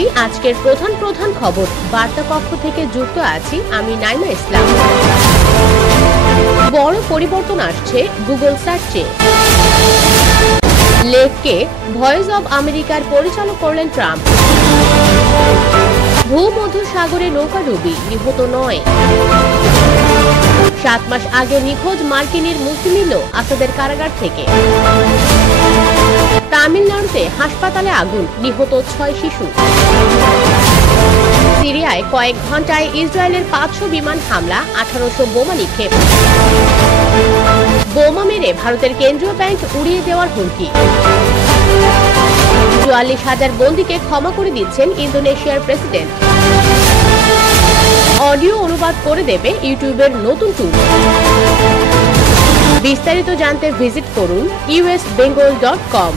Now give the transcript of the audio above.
জানাচ্ছি আজকের প্রধান খবর। বার্তা কক্ষ থেকে যুক্ত আছি আমি নাইমা ইসলাম। বড় পরিবর্তন আসছে গুগল সার্চে। লেককে ভয়েস অব আমেরিকার পরিচালক করলেন ট্রাম্প। ভূমধ্যসাগরে নৌকাডুবি, নিহত 9। 7 মাস আগে নিখোঁজ মার্কিনীর মুক্তি মিলল আসাদের কারাগার থেকে। তামিলনাড়ুতে হাসপাতালে আগুন, নিহত 6 শিশু। সিরিয়ায় কয়েক ঘন্টায় ইসরায়েলের 500 বিমান হামলা, 1800 বোমা নিক্ষেপ। বোমা মেরে ভারতের কেন্দ্রীয় ব্যাংক উড়িয়ে দেওয়ার হুমকি। 44,000 বন্দীকে ক্ষমা করে দিচ্ছেন ইন্দোনেশিয়ার প্রেসিডেন্ট। অডিও অনুবাদ করে দেবে ইউটিউবের নতুন টুল। বিস্তারিত জানতে ভিজিট করুন usbengal.com।